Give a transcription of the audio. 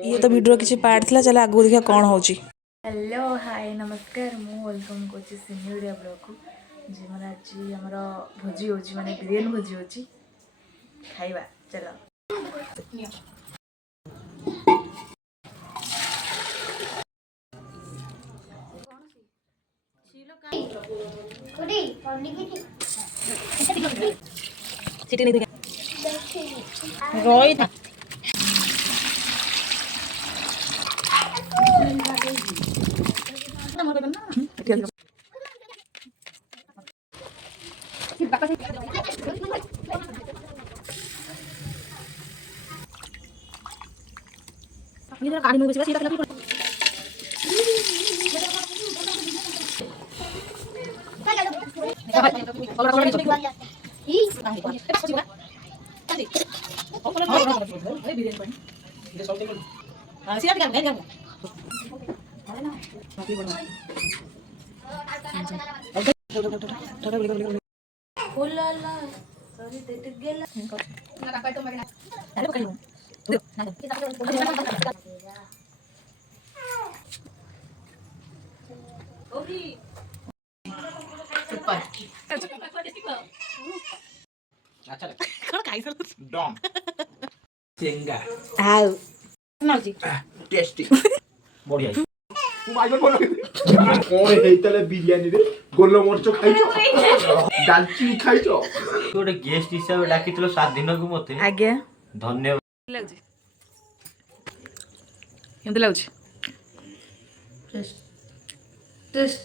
ये तो वीडियो किसी पार्ट थला चला आगु देखा कौन होची। हेलो हाय नमस्कार मु वेलकम कोची सिनियर ब्लॉग को जे मन आज हमर भोजी होची माने बिरयानी भोजी होची खाइबा चलो सिटी नहीं रोई था ये गाड़ी में घुस सीधा लगी कौन खाई sir Dom Chenga how नॉलजी tasty बढ़िया माइगन बोल कोन हेतले बिरयानी रे गोल मरच खाइछो दालचीनी खाइछो गोटे गेस्ट हिसाब डाकिथिलो 7 दिन को मते आज्ञा धन्यवाद लागजी केमते लागजी टेस्ट टेस्ट